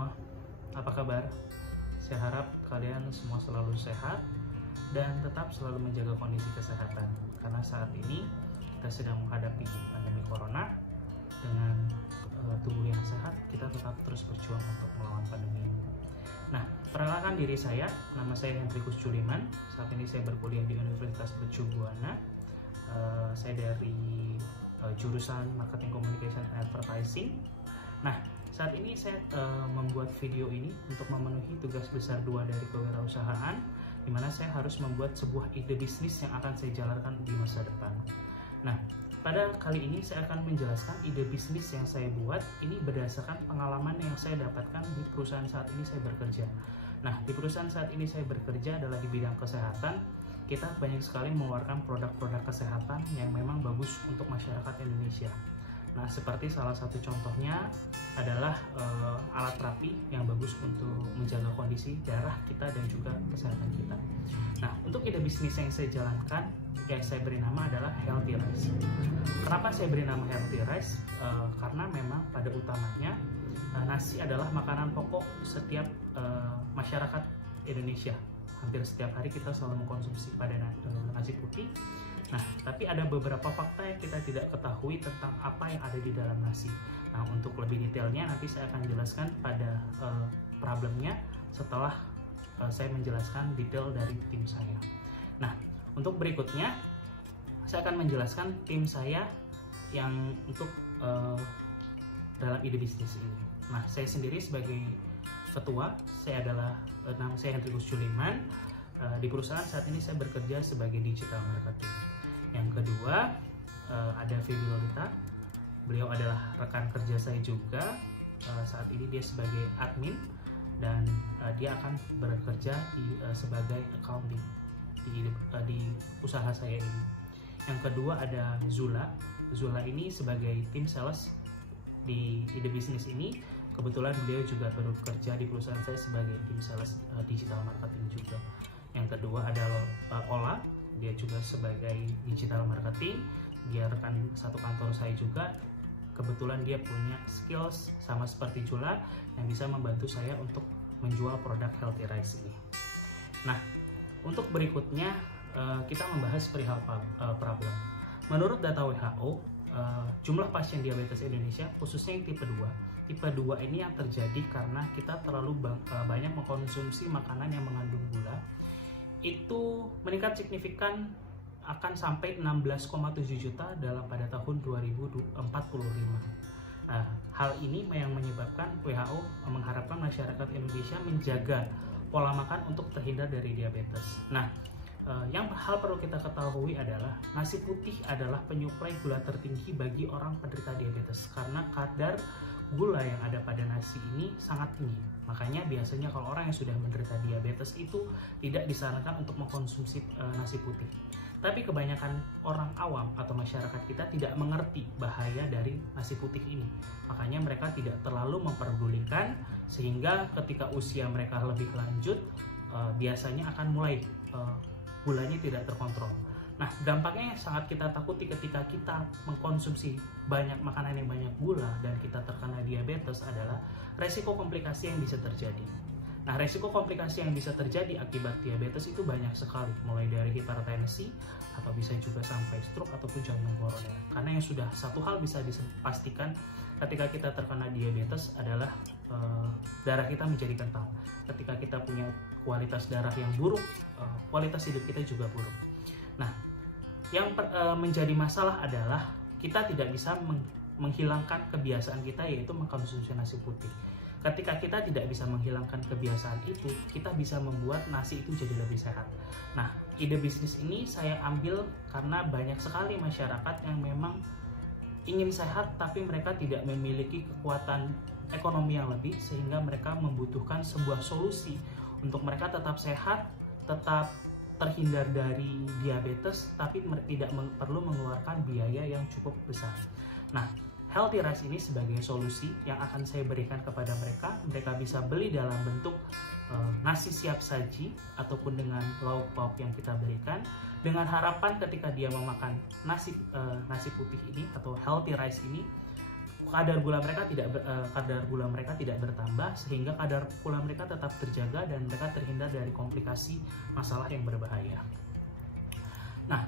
semua, apa kabar? Saya harap kalian semua selalu sehat dan tetap selalu menjaga kondisi kesehatan. Karena saat ini kita sedang menghadapi pandemi corona. Dengan tubuh yang sehat, kita tetap terus berjuang untuk melawan pandemi ini. Nah, perkenalkan diri saya, nama saya Hendrikus Juliman. Saat ini saya berkuliah di Universitas Mercu Buana. Saya dari jurusan Marketing Communication and Advertising. Nah, saat ini saya membuat video ini untuk memenuhi tugas besar 2 dari kewirausahaan, di mana saya harus membuat sebuah ide bisnis yang akan saya jalankan di masa depan. Nah, pada kali ini saya akan menjelaskan ide bisnis yang saya buat ini berdasarkan pengalaman yang saya dapatkan di perusahaan saat ini saya bekerja. Nah, di perusahaan saat ini saya bekerja adalah di bidang kesehatan. Kita banyak sekali mengeluarkan produk-produk kesehatan yang memang bagus untuk masyarakat Indonesia. Nah, seperti salah satu contohnya adalah alat terapi yang bagus untuk menjaga kondisi darah kita dan juga kesehatan kita. Nah, untuk ide bisnis yang saya jalankan, yang saya beri nama adalah Healthy Rice. Kenapa saya beri nama Healthy Rice? Karena memang pada utamanya nasi adalah makanan pokok setiap masyarakat Indonesia. Hampir setiap hari kita selalu mengkonsumsi pada nasi putih. Nah, tapi ada beberapa fakta yang kita tidak ketahui tentang apa yang ada di dalam nasi. Nah, untuk lebih detailnya nanti saya akan jelaskan pada problemnya setelah saya menjelaskan detail dari tim saya. Nah, untuk berikutnya saya akan menjelaskan tim saya yang untuk dalam ide bisnis ini. Nah, saya sendiri sebagai ketua, nama saya Hendrikus Juliman. Di perusahaan saat ini saya bekerja sebagai digital marketing. Yang kedua ada Feby Lolita. Beliau adalah rekan kerja saya juga. Saat ini dia sebagai admin dan dia akan bekerja sebagai accounting di usaha saya ini. Yang kedua ada Zula. Zula ini sebagai tim sales di ide bisnis ini. Kebetulan beliau juga bekerja di perusahaan saya sebagai tim sales digital marketing juga. Yang kedua ada Ola, dia juga sebagai digital marketing. Dia rekan satu kantor saya juga. Kebetulan dia punya skills sama seperti Jula yang bisa membantu saya untuk menjual produk Healthy Rice ini. Nah, untuk berikutnya kita membahas perihal problem. Menurut data WHO, jumlah pasien diabetes Indonesia khususnya yang tipe 2. Tipe 2 ini yang terjadi karena kita terlalu banyak mengkonsumsi makanan yang mengandung gula. Itu meningkat signifikan akan sampai 16,7 juta pada tahun 2045. Nah, hal ini yang menyebabkan WHO mengharapkan masyarakat Indonesia menjaga pola makan untuk terhindar dari diabetes. Nah, yang perlu kita ketahui adalah nasi putih adalah penyuplai gula tertinggi bagi orang penderita diabetes karena kadar gula yang ada pada nasi ini sangat tinggi. Makanya biasanya kalau orang yang sudah menderita diabetes itu tidak disarankan untuk mengkonsumsi nasi putih. Tapi kebanyakan orang awam atau masyarakat kita tidak mengerti bahaya dari nasi putih ini. Makanya mereka tidak terlalu memperdulikan sehingga ketika usia mereka lebih lanjut biasanya akan mulai gulanya tidak terkontrol. Nah, dampaknya yang sangat kita takuti ketika kita mengkonsumsi banyak makanan yang banyak gula dan kita terkena diabetes adalah resiko komplikasi yang bisa terjadi. Nah, resiko komplikasi yang bisa terjadi akibat diabetes itu banyak sekali, mulai dari hipertensi atau bisa juga sampai stroke ataupun jantung koroner. Karena yang sudah satu hal bisa dipastikan ketika kita terkena diabetes adalah darah kita menjadi kental. Ketika kita punya kualitas darah yang buruk, kualitas hidup kita juga buruk. Nah, yang menjadi masalah adalah kita tidak bisa menghilangkan kebiasaan kita yaitu mengkonsumsi nasi putih. Ketika kita tidak bisa menghilangkan kebiasaan itu, kita bisa membuat nasi itu jadi lebih sehat. Nah, ide bisnis ini saya ambil karena banyak sekali masyarakat yang memang ingin sehat tapi mereka tidak memiliki kekuatan ekonomi yang lebih sehingga mereka membutuhkan sebuah solusi untuk mereka tetap sehat, tetap terhindar dari diabetes tapi tidak perlu mengeluarkan biaya yang cukup besar. Nah, Healthy Rice ini sebagai solusi yang akan saya berikan kepada mereka. Mereka bisa beli dalam bentuk nasi siap saji ataupun dengan lauk pauk yang kita berikan, dengan harapan ketika dia memakan nasi putih ini atau Healthy Rice ini, kadar gula mereka tidak bertambah, sehingga kadar gula mereka tetap terjaga dan mereka terhindar dari komplikasi masalah yang berbahaya. Nah,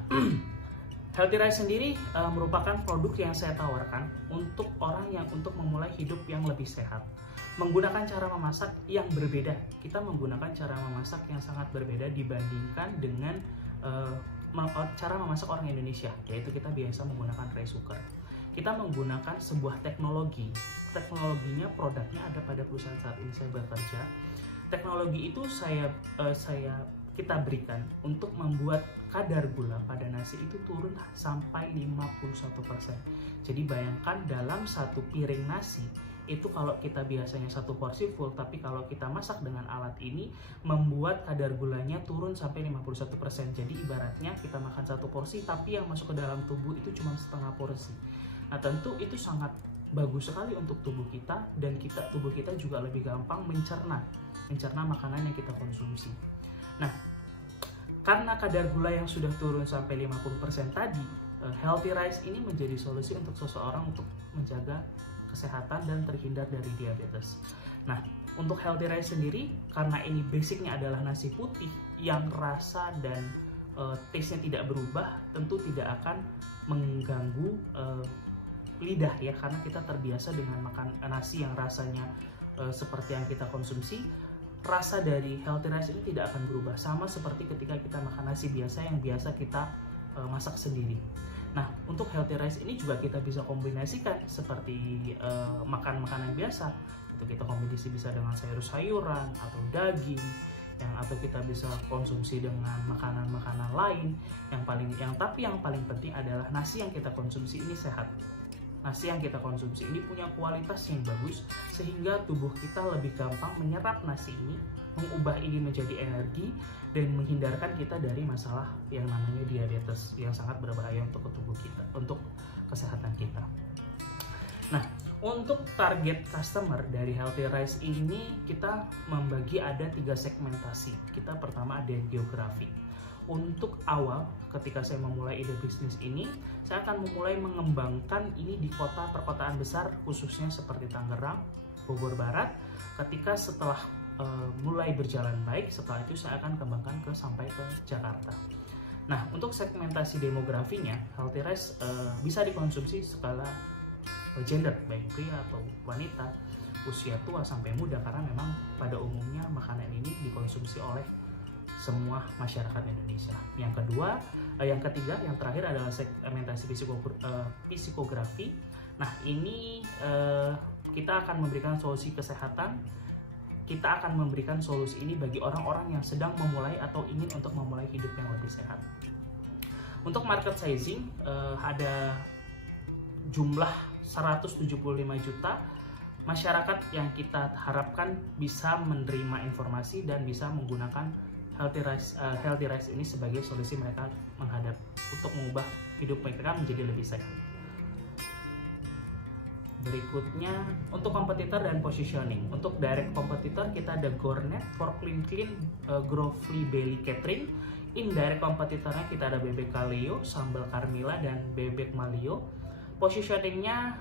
Healthy Rice sendiri merupakan produk yang saya tawarkan untuk orang yang untuk memulai hidup yang lebih sehat. Menggunakan cara memasak yang berbeda. Kita menggunakan cara memasak yang sangat berbeda dibandingkan dengan cara memasak orang Indonesia, yaitu kita biasa menggunakan rice cooker. Kita menggunakan sebuah teknologinya, produknya ada pada perusahaan saat ini saya bekerja. Teknologi itu kita berikan untuk membuat kadar gula pada nasi itu turun sampai 51%. Jadi bayangkan dalam satu piring nasi itu, kalau kita biasanya satu porsi full, tapi kalau kita masak dengan alat ini membuat kadar gulanya turun sampai 51%. Jadi ibaratnya kita makan satu porsi tapi yang masuk ke dalam tubuh itu cuma setengah porsi. Nah, tentu itu sangat bagus sekali untuk tubuh kita, dan tubuh kita juga lebih gampang mencerna makanan yang kita konsumsi. Nah, karena kadar gula yang sudah turun sampai 50% tadi, Healthy Rice ini menjadi solusi untuk seseorang untuk menjaga kesehatan dan terhindar dari diabetes. Nah, untuk Healthy Rice sendiri, karena ini basicnya adalah nasi putih yang rasa dan taste-nya tidak berubah, tentu tidak akan mengganggu lidah ya, karena kita terbiasa dengan makan nasi yang rasanya seperti yang kita konsumsi. Rasa dari Healthy Rice ini tidak akan berubah, sama seperti ketika kita makan nasi biasa yang biasa kita masak sendiri. Nah, untuk Healthy Rice ini juga kita bisa kombinasikan seperti makan makanan biasa. Itu kita kombinasi bisa dengan sayur-sayuran atau daging, atau kita bisa konsumsi dengan makanan-makanan lain. Tapi yang paling penting adalah nasi yang kita konsumsi ini sehat. Nasi yang kita konsumsi ini punya kualitas yang bagus, sehingga tubuh kita lebih gampang menyerap nasi ini, mengubah ini menjadi energi, dan menghindarkan kita dari masalah yang namanya diabetes yang sangat berbahaya untuk tubuh kita, untuk kesehatan kita. Nah, untuk target customer dari Healthy Rice ini kita membagi ada 3 segmentasi. Kita pertama ada geografi. Untuk awal, ketika saya memulai ide bisnis ini, saya akan memulai mengembangkan ini di kota perkotaan besar, khususnya seperti Tangerang, Bogor Barat. Ketika setelah mulai berjalan baik, setelah itu saya akan kembangkan sampai ke Jakarta. Nah, untuk segmentasi demografinya, Healthy Rice bisa dikonsumsi skala gender, baik pria atau wanita, usia tua sampai muda, karena memang pada umumnya makanan ini dikonsumsi oleh semua masyarakat Indonesia. Yang ketiga, yang terakhir adalah segmentasi psikografi. Nah, ini kita akan memberikan solusi kesehatan. Kita akan memberikan solusi ini bagi orang-orang yang sedang memulai atau ingin untuk memulai hidup yang lebih sehat. Untuk market sizing ada jumlah 175 juta masyarakat yang kita harapkan bisa menerima informasi dan bisa menggunakan Healthy Rice ini sebagai solusi mereka untuk mengubah hidup mereka menjadi lebih sehat. Berikutnya, untuk kompetitor dan positioning. Untuk direct kompetitor kita ada Gourmet, For Clean, Grovely Belly Catering. Indirect kompetitornya kita ada Bebek Kaleo, Sambal Carmila, dan Bebek Malio. Positioningnya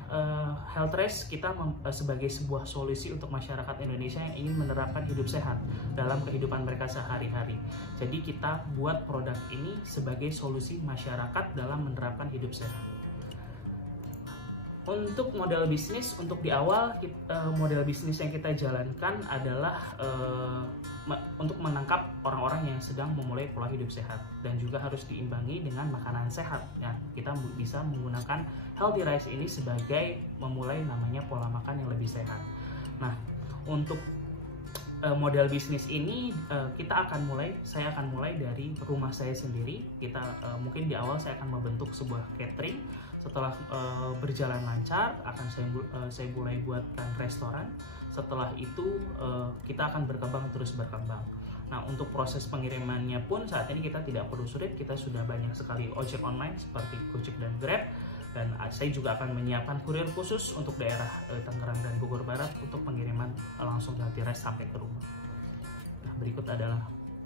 Healthy Rice kita sebagai sebuah solusi untuk masyarakat Indonesia yang ingin menerapkan hidup sehat dalam kehidupan mereka sehari-hari. Jadi kita buat produk ini sebagai solusi masyarakat dalam menerapkan hidup sehat. Untuk model bisnis, untuk di awal model bisnis yang kita jalankan adalah untuk menangkap orang-orang yang sedang memulai pola hidup sehat, dan juga harus diimbangi dengan makanan sehat. Nah, kita bisa menggunakan Healthy Rice ini sebagai memulai namanya pola makan yang lebih sehat. Nah, untuk model bisnis ini saya akan mulai dari rumah saya sendiri. Mungkin di awal saya akan membentuk sebuah catering. Setelah berjalan lancar, akan saya mulai buatkan restoran. Setelah itu kita akan terus berkembang. Nah, untuk proses pengirimannya pun saat ini kita tidak perlu sulit. Kita sudah banyak sekali ojek online seperti Gojek dan Grab. Dan saya juga akan menyiapkan kurir khusus untuk daerah Tangerang dan Bogor Barat untuk pengiriman langsung Healthy Rice sampai ke rumah. Nah, berikut adalah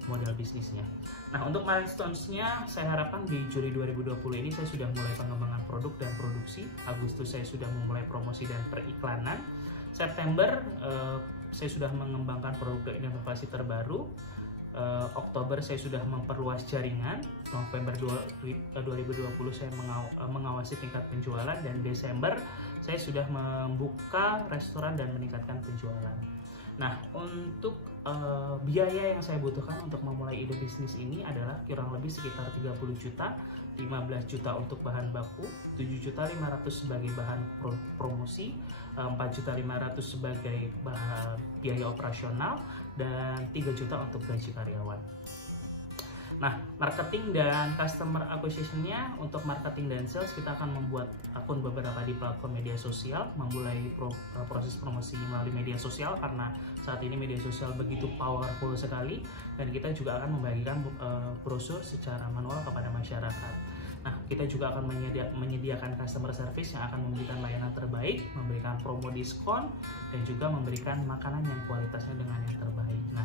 modal bisnisnya. Nah, untuk milestones-nya saya harapkan di Juli 2020 ini saya sudah mulai pengembangan produk dan produksi. Agustus saya sudah memulai promosi dan periklanan. September saya sudah mengembangkan produk dan inovasi terbaru. Oktober saya sudah memperluas jaringan. November 2020 saya mengawasi tingkat penjualan, dan Desember saya sudah membuka restoran dan meningkatkan penjualan. Nah, untuk biaya yang saya butuhkan untuk memulai ide bisnis ini adalah kurang lebih sekitar 30 juta, 15 juta untuk bahan baku, 7.500.000 sebagai bahan promosi, 4.500.000 sebagai bahan biaya operasional, dan 3 juta untuk gaji karyawan. Nah, marketing dan customer acquisition-nya, untuk marketing dan sales kita akan membuat akun beberapa di platform media sosial, memulai proses promosi melalui media sosial karena saat ini media sosial begitu powerful sekali, dan kita juga akan membagikan brosur secara manual kepada masyarakat. Nah, kita juga akan menyediakan customer service yang akan memberikan layanan terbaik, memberikan promo diskon, dan juga memberikan makanan yang kualitasnya dengan yang terbaik. Nah,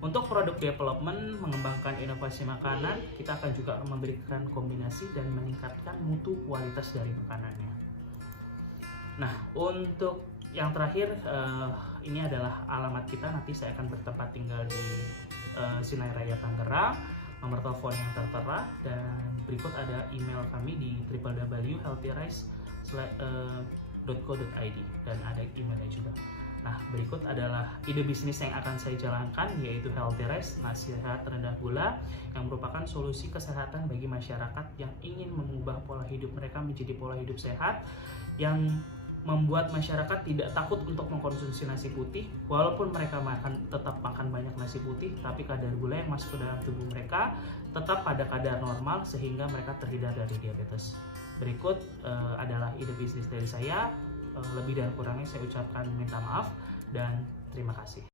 untuk produk development, mengembangkan inovasi makanan, kita akan juga memberikan kombinasi dan meningkatkan mutu kualitas dari makanannya. Nah, untuk yang terakhir, ini adalah alamat kita. Nanti saya akan bertempat tinggal di Sinai Raya Tangerang, nomor telepon yang tertera, dan berikut ada email kami di www.healthyrice.co.id, dan ada emailnya juga. Nah, berikut adalah ide bisnis yang akan saya jalankan, yaitu Healthy Rice, nasi sehat rendah gula, yang merupakan solusi kesehatan bagi masyarakat yang ingin mengubah pola hidup mereka menjadi pola hidup sehat, yang membuat masyarakat tidak takut untuk mengkonsumsi nasi putih, walaupun mereka tetap makan banyak nasi putih, tapi kadar gula yang masuk ke dalam tubuh mereka tetap pada kadar normal, sehingga mereka terhindar dari diabetes. Berikut adalah ide bisnis dari saya. Lebih dan kurangnya saya ucapkan minta maaf dan terima kasih.